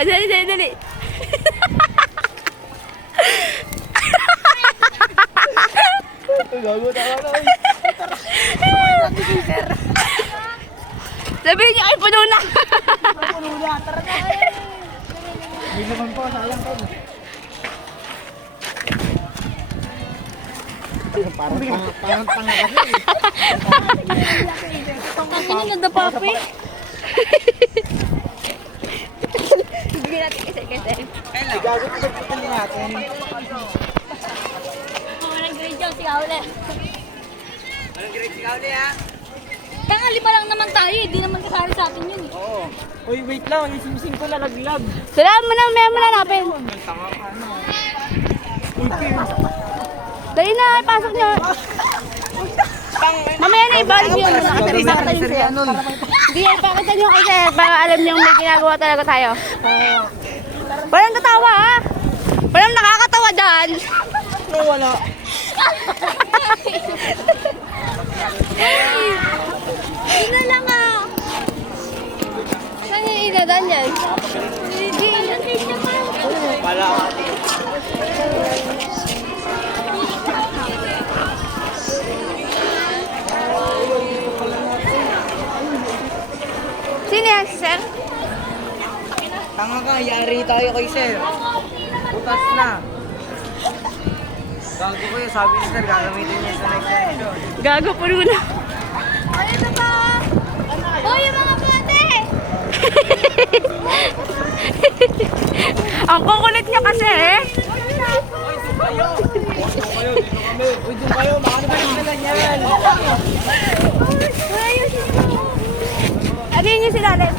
Dali, dali, dali. Gago na ka na. Sabihin niyo, ay puno na. Puno na, tara na. May naman pa, sayang ka. Parang tanga kasi. Ang sinunod na papi. Bigyan natin kasi. Gago na pagputin natin. Walang grade yung sigauli. Anong grade si Kauli ha? Kaya 5 lang naman tayo, hindi naman kasali sa atin yun. Oo. Uy, wait lang. Yung singsing ko nalaglag. Salamat mo na, may mo na napin. Tanga ka na. Dali na, pasok niyo. Mamaya na, ibalik niyo. Hindi, ipakita niyo kasi para alam niyo may ginagawa talaga tayo. Walang tatawa ha. Walang nakakatawa dyan. No, wala. Ina lang ah. Saan yung iladan dyan? Hindi. Wala ka. Sino yan, sir? Tanga ka, yari tayo kay sir. Butas na. Gago ko yun, sabi ni sir, gagamitin niya sa next session. Gago, puno na. Ano na ba? Hoy, yung mga bote! Ang kukulit niya kasi eh. Uy, doon kayo, baka naman yung sila niyan. Ano yun yung sinalim?